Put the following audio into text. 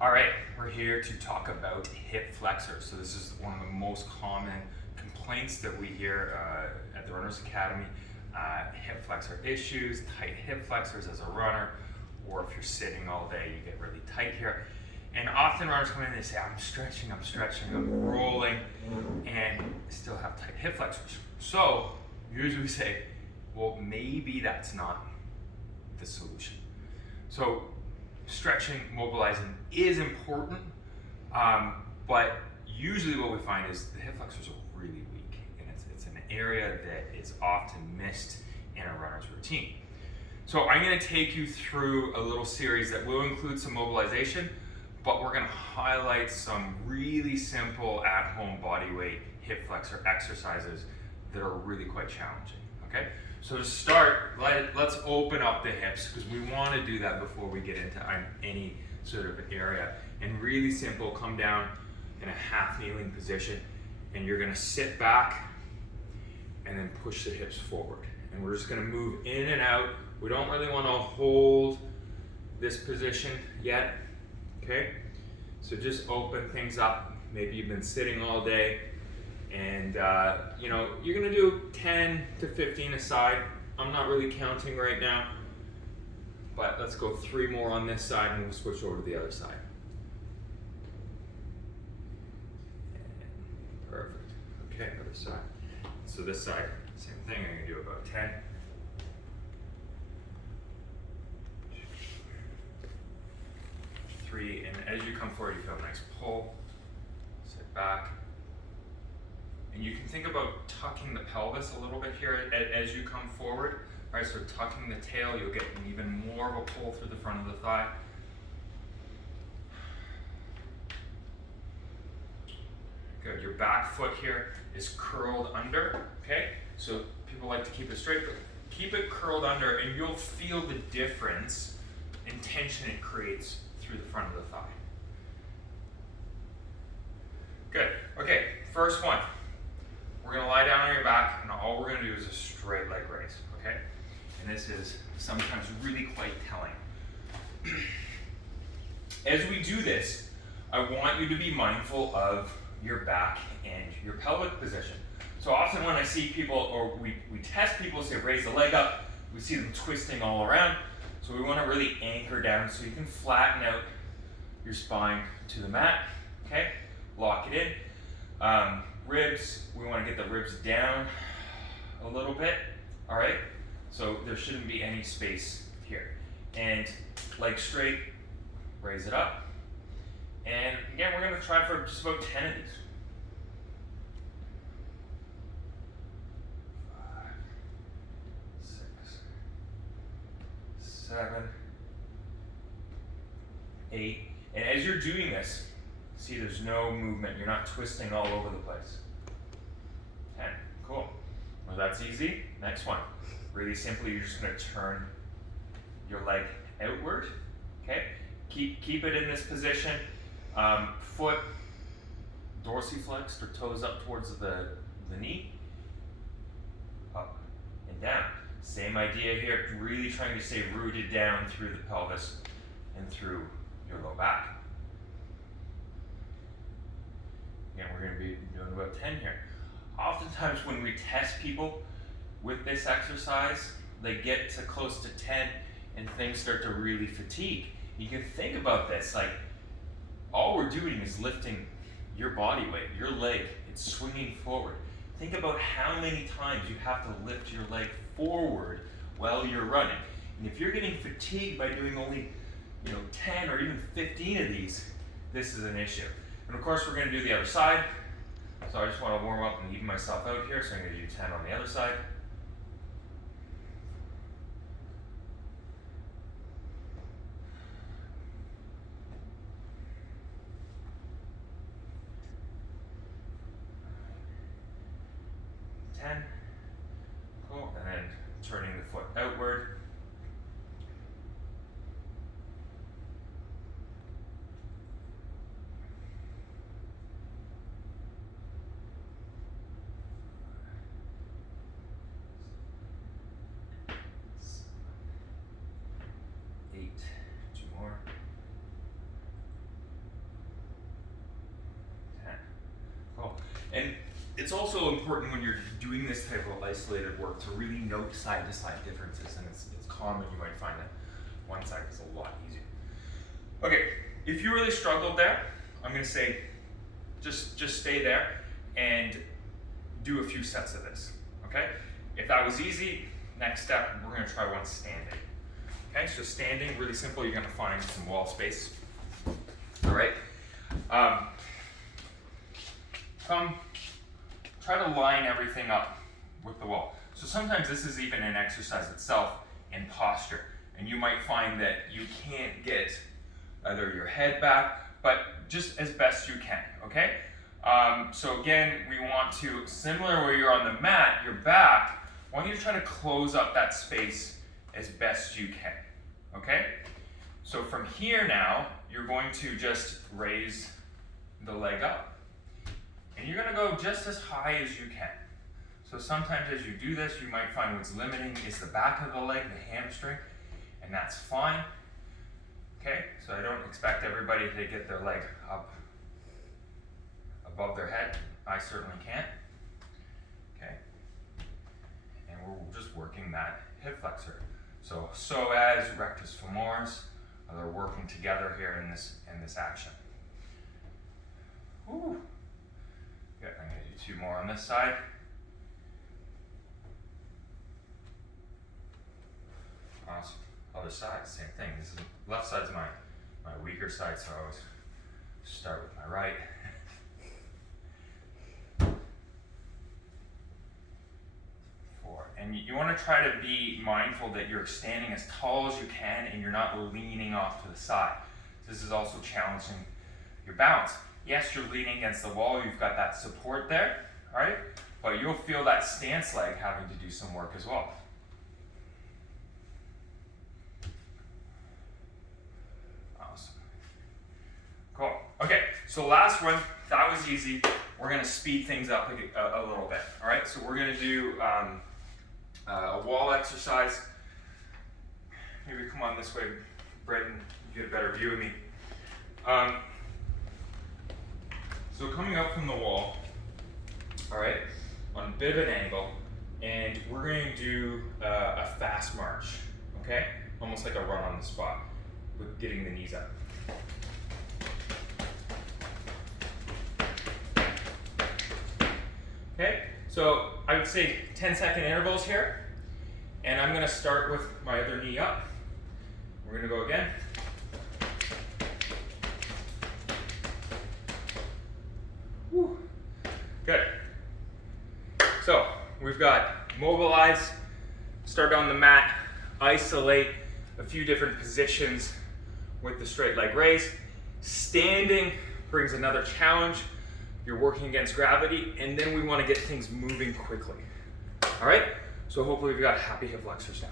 All right, we're here to talk about hip flexors. So this is one of the most common complaints that we hear at the Runners Academy. Hip flexor issues, tight hip flexors as a runner, or if you're sitting all day, you get really tight here. And often runners come in and they say, I'm stretching, I'm rolling, and still have tight hip flexors. So usually we say, well, maybe that's not the solution. So stretching, mobilizing is important, but usually what we find is the hip flexors are really weak, and it's an area that is often missed in a runner's routine. So I'm going to take you through a little series that will include some mobilization, but we're going to highlight some really simple at-home bodyweight hip flexor exercises that are really quite challenging. Okay? So to start, let's open up the hips, because we want to do that before we get into any sort of area. And really simple, come down in a half kneeling position, and you're going to sit back and then push the hips forward. And we're just going to move in and out. We don't really want to hold this position yet, okay? So just open things up. Maybe you've been sitting all day, and you're gonna do 10 to 15 a side. I'm not really counting right now, but let's go 3 more on this side and we'll switch over to the other side. Perfect. Okay, other side. So this side, same thing. I'm gonna do about 10. 3, and as you come forward, you feel a nice pull. Sit back. And you can think about tucking the pelvis a little bit here as you come forward. Right, so tucking the tail, you'll get even more of a pull through the front of the thigh. Good, your back foot here is curled under, okay? So people like to keep it straight, but keep it curled under and you'll feel the difference in tension it creates through the front of the thigh. Good, okay, first one. We're going to lie down on your back, and all we're going to do is a straight leg raise, okay? And this is sometimes really quite telling. As we do this, I want you to be mindful of your back and your pelvic position. So often when I see people, or we test people, say raise the leg up, we see them twisting all around. So we want to really anchor down so you can flatten out your spine to the mat, okay? Lock it in. Ribs, we want to get the ribs down a little bit, all right? So there shouldn't be any space here. And leg straight, raise it up. And again, we're going to try for just about 10 of these. 5, 6, 7, 8. And as you're doing this, see there's no movement. You're not twisting all over the place. 10, cool. Well, that's easy. Next one. Really simply, you're just going to turn your leg outward, okay? Keep it in this position. Foot dorsiflexed or toes up towards the knee. Up and down. Same idea here. Really trying to stay rooted down through the pelvis and through your low back. Again, we're going to be doing about 10 here. Oftentimes when we test people with this exercise, they get to close to 10 and things start to really fatigue. You can think about this, like all we're doing is lifting your body weight, your leg, it's swinging forward. Think about how many times you have to lift your leg forward while you're running. And if you're getting fatigued by doing only 10 or even 15 of these, this is an issue. And of course, we're going to do the other side. So I just want to warm up and even myself out here. So I'm going to do 10 on the other side. Cool. And then turning the foot outward. also important when you're doing this type of isolated work to really note side-to-side differences, and it's common. You might find that one side is a lot easier. Okay, if you really struggled there, I'm going to say just stay there and do a few sets of this, okay? If that was easy, next step, we're going to try one standing. Okay, so standing, really simple. You're going to find some wall space. All right. Try to line everything up with the wall. So sometimes this is even an exercise itself in posture, and you might find that you can't get either your head back, but just as best you can, okay? So again, we want to, similar where you're on the mat, your back, I want you to try to close up that space as best you can, okay? So from here now, you're going to just raise the leg up. And you're gonna go just as high as you can. So sometimes as you do this, you might find what's limiting is the back of the leg, the hamstring, and that's fine. Okay, so I don't expect everybody to get their leg up above their head. I certainly can't. Okay, and we're just working that hip flexor. So psoas, rectus femoris, they're working together here in this action. Woo. Good, I'm gonna do 2 more on this side. Awesome. Other side, same thing. This is left side's my weaker side, so I always start with my right. 4. And you want to try to be mindful that you're standing as tall as you can and you're not leaning off to the side. This is also challenging your balance. Yes, you're leaning against the wall, you've got that support there, all right? But you'll feel that stance leg having to do some work as well. Awesome. Cool. Okay, so last one, that was easy. We're gonna speed things up a little bit, all right? So we're gonna do a wall exercise. Maybe come on this way, Brendan, you get a better view of me. So coming up from the wall, all right, on a bit of an angle, and we're going to do a fast march, okay? Almost like a run on the spot with getting the knees up. Okay, so I would say 10-second intervals here, and I'm going to start with my other knee up. We're going to go again. Whew. Good. So we've got mobilize, start on the mat, isolate a few different positions with the straight leg raise. Standing brings another challenge. You're working against gravity, and then we want to get things moving quickly. All right? So hopefully we've got happy hip flexors now.